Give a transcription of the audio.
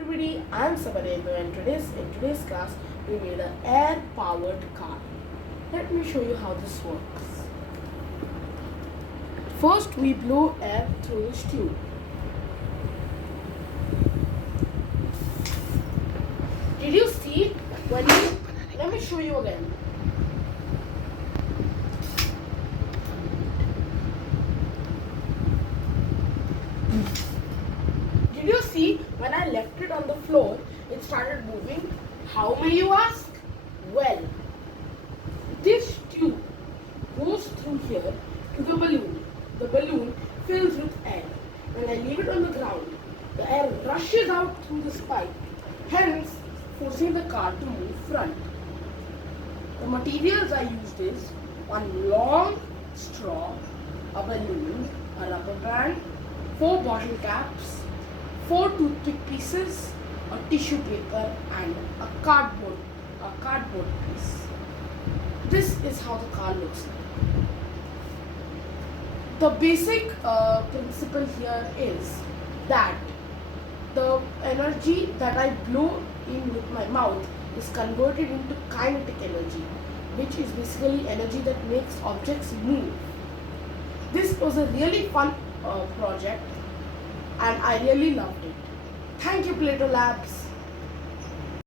everybody, I'm Sabaredo and in today's class we made an air-powered car. Let me show you how this works. First we blow air through this tube. Did you see when you... Let me show you again. Did you see when I left it on the floor, it started moving? How may you ask? Well, this tube goes through here to the balloon. The balloon fills with air. When I leave it on the ground, the air rushes out through this pipe, hence forcing the car to move front. The materials I used is one long straw, a balloon, a rubber band, 4 bottle caps, 4 toothpick pieces, a tissue paper and a cardboard piece. This is how the car looks like. The basic principle here is that the energy that I blow in with my mouth is converted into kinetic energy, which is basically energy that makes objects move. This was a really fun project and I really loved it. Thank you, Playto Labs.